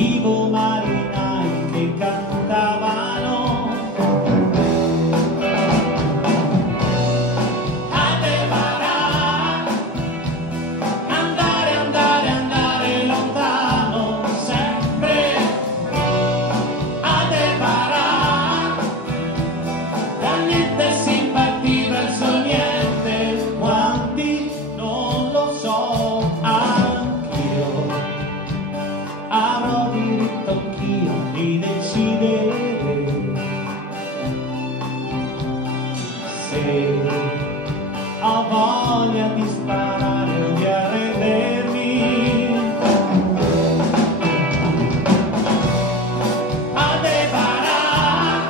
sentivo marinai che cantavano. Avrò diritto anch'io di decidere se ho voglia di sparare o di arrendermi. Aldebaran,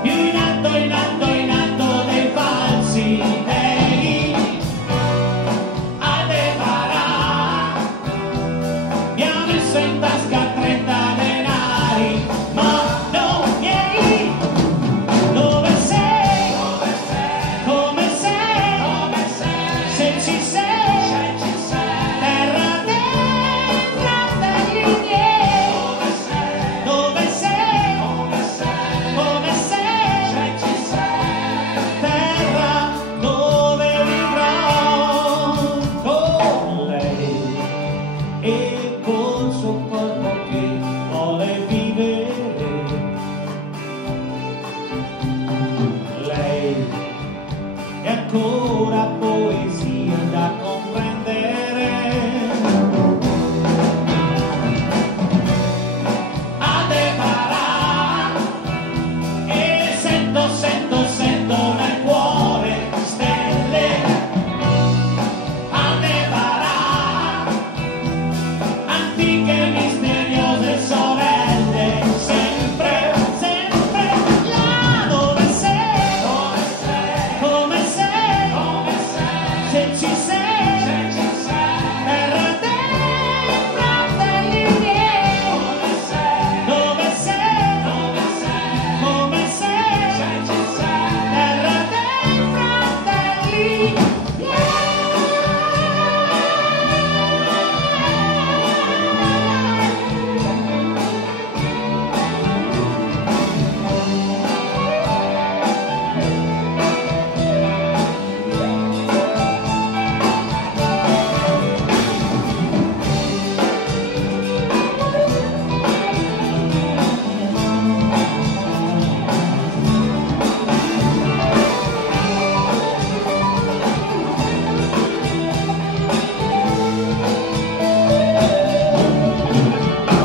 più in alto, in alto, in alto dei falsi dei. Aldebaran mi ha messo in tasca 30 denari, ma non vieni. Dove sei? Come sei? Se ci sei, terra dentro degli miei. Dove sei? Come sei? Terra dove vivrò con lei e col suo corpo che vuole vivere. Lei è ancora poesia da comprendere. Aldebaran, e sento, sento, sento nel cuore stelle. Aldebaran, antiche misteriose sorelle, sempre, sempre là dove sei, come sei, se ci sei, terra dentro degli miei. Dove sei, come sei, terra dentro degli miei.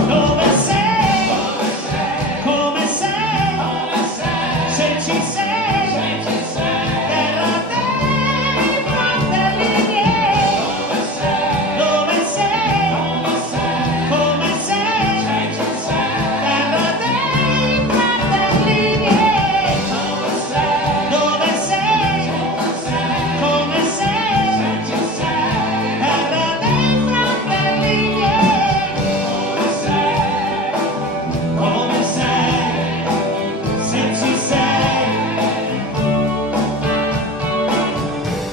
Dove sei, come sei, se ci sei, terra dentro degli miei. Dove sei, come sei, terra dentro degli miei. Dove sei, come sei, terra dentro degli miei. Come sei, se ci sei,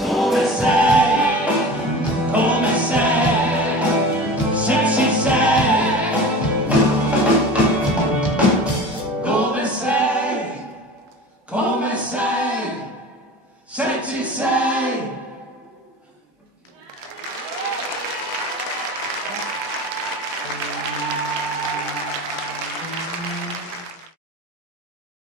dove sei, come sei, se ci sei, dove sei, come sei, se ci sei.